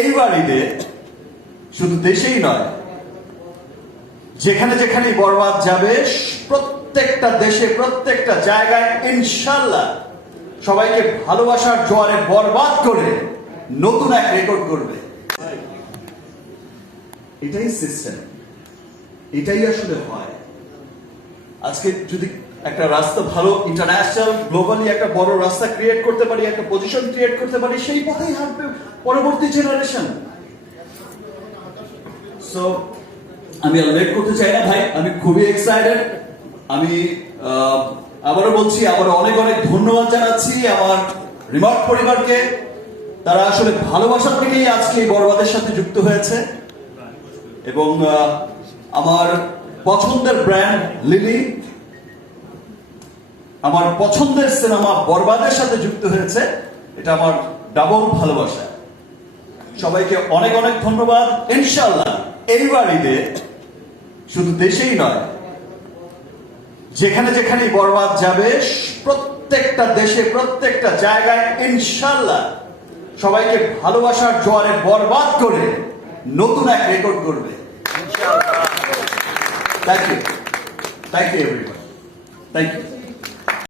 এইবার ঈদে শুধু দেশেই নয়, যেখানে যেখানেই বরবাদ যাবে, প্রত্যেকটা দেশে, প্রত্যেকটা জায়গায় ইনশাল্লাহ সবাইকে ভালোবাসার জোয়ারে বরবাদ করে নতুন এক রেকর্ড করবে এটাই সিস্টেম এটাই আসলে হয়। আজকে যদি একটা রাস্তা ভালো ইন্টারন্যাশনাল গ্লোবালি একটা বড় রাস্তা ক্রিয়েট করতে পারি, একটা পজিশন ক্রিয়েট করতে পারি, সেই পথেই হাঁটবে পরবর্তী জেনারেশন সো আমি লেট করতে চাই না ভাই, আমি খুবই এক্সাইটেড আমি আবারও বলছি আবার অনেক অনেক ধন্যবাদ জানাচ্ছি আমার রিমার্ক পরিবারকে। তারা আসলে ভালোবাসা থেকেই আজকে এই বরবাদের সাথে যুক্ত হয়েছে। এবং আমার পছন্দের ব্র্যান্ড লিলি আমার পছন্দের সিনেমা বরবাদের সাথে যুক্ত হয়েছে, এটা আমার ডাবল ভালোবাসা। সবাইকে অনেক অনেক ধন্যবাদ ইনশাল্লাহ এইবার ঈদে শুধু দেশেই নয়, যেখানে যেখানে বরবাদ যাবে, প্রত্যেকটা দেশে, প্রত্যেকটা জায়গায় ইনশাল্লাহ সবাইকে ভালোবাসার জোয়ারে বরবাদ করে নতুন এক রেকর্ড করবে Thank you. Thank you, everyone. Thank you.